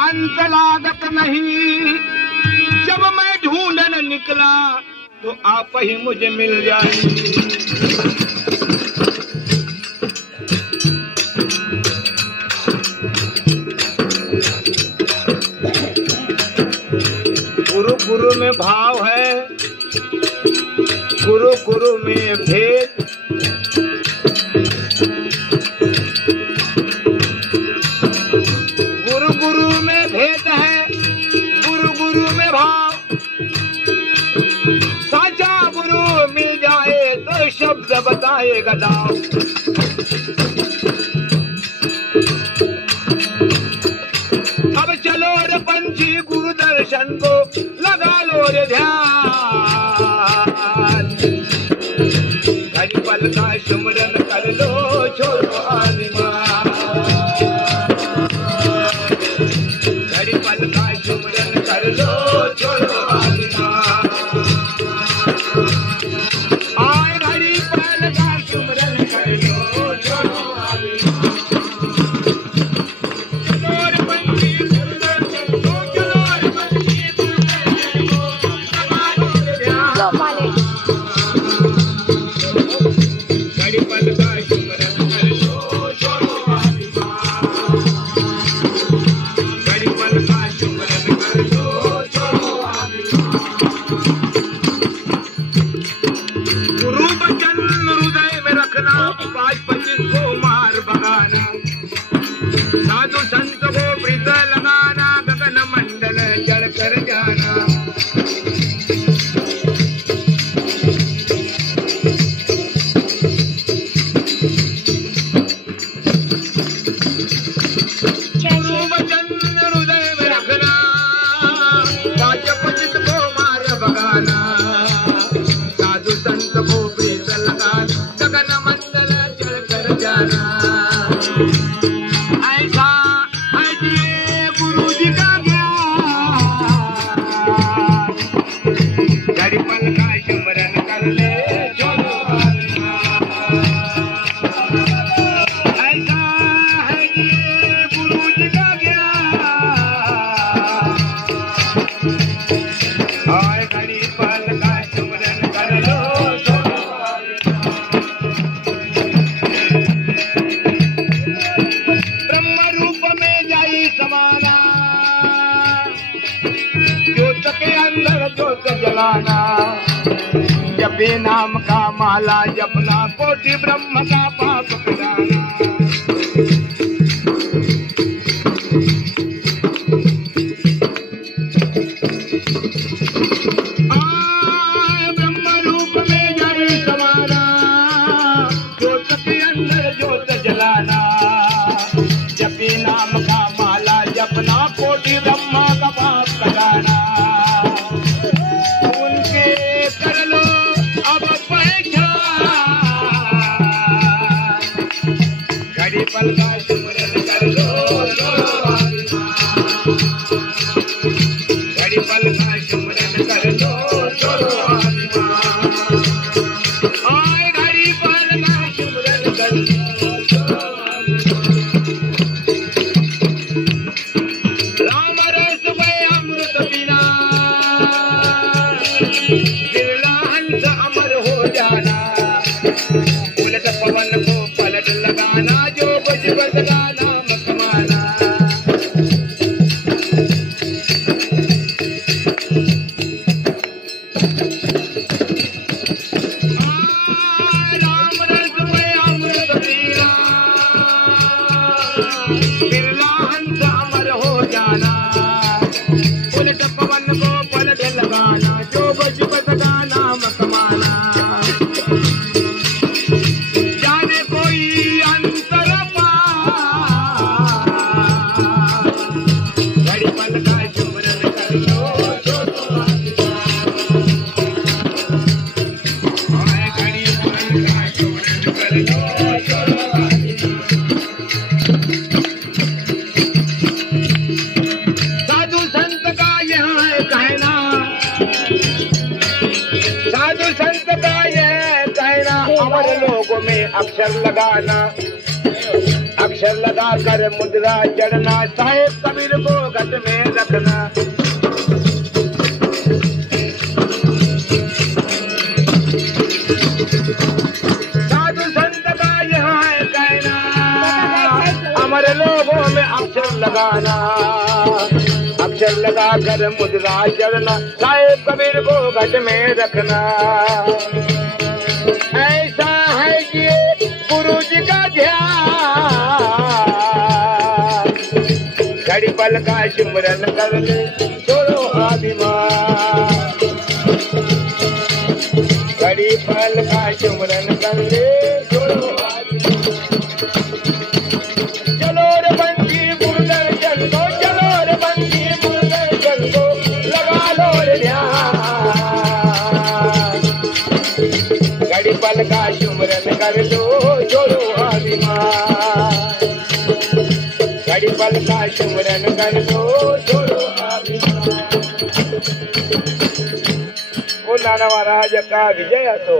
अंत लागत नहीं। जब मैं ढूंढन निकला तो आप ही मुझे मिल जाए। गुरु गुरु में भाव है, गुरु गुरु में भेद। गुरु गुरु में भेद है, गुरु गुरु में भाव। साचा गुरु मिल जाए तो शब्द बताएगा दाव। अब चलो रे पंछी गुरु दर्शन को लगा लो रे ध्यान। घड़ी पल का सुमरन कर लो, छोड़ो आदिमान। घड़ी पल का सुमरन कर लो, छोड़ो आदिमान। आए घड़ी पल का सुमरन कर लो, छोड़ो आदिमान। साधु संत को प्रीत लगाना, गगन मंडल जल कर जाना। गुरु वचन हृदय में रखना, काज पतित को मार भगाना। साधु संत को प्रीत लगाना, गगन मंडल जल कर जाना। गुरु जी का घड़ी पल का सुमरन कर ले, छोड़ो ऐसा है ये गुरु जी का ज्ञान। और घड़ी पल का सुमरन कर लो, ब्रह्म रूप में जाई समाना। ज्योत के अंदर ज्योत जलाना। जपे नाम का माला जपना, कोटि ब्रह्म का पाप मिटाना। ब्रह्म रूप में जाई समाना। ज्योत के अंदर ज्योत जलाना। जपे नाम का माला जपना, कोटि ब्रह्मा का पाप कटाना। उनके कर लो अब पहचान। घड़ी पल का सुमरन कर लो, घड़ी पल का सुमरन कर लो, छोड़ो आदिमान। आए घड़ी पल का सुमरन कर लो, छोड़ो राम रस में अमृत पीना। बिरला हंस अमर हो जाना। उलट पवन को पलट लगाना, जो बजबज का नाम कमाना। राम रस में अमृत पीना। बिरला हंस अमर हो जाना। उलट पवन को पलट लगाना, जो बजबज का नाम कमाना। जाने कोई अंतर पार। घड़ी पल का सुमरन कर लो, छोड़ो आदिमान। घड़ी पल का सुमरन कर लो, छोड़ो आदिमान। साधु संत का यह है कहना। साधु संत का यह कहना, अमर लोगों में अक्षर लगाना। अक्षर लगा कर मुद्रा जड़ना। साहेब कबीर को बगाना अक्षर लगा कर मुद्रा चलना साहेब कबीर को घट में रखना ऐसा है कि गुरु जी का ध्यान घड़ी पल का सिमरन कर ले छोड़ो अभिमान घड़ी पल का सिमरन कर ले छोड़ो अभिमान चलो रे बंदी मुर्दर चल दो चलो रे बंदी मुर्दर चल दो लगा लो रे ध्यान घड़ी पल का सिमरन कर लो छोड़ो अभिमान घड़ी पल का सिमरन कर लो छोड़ो अभिमान ओ नाना महाराज का विजय असो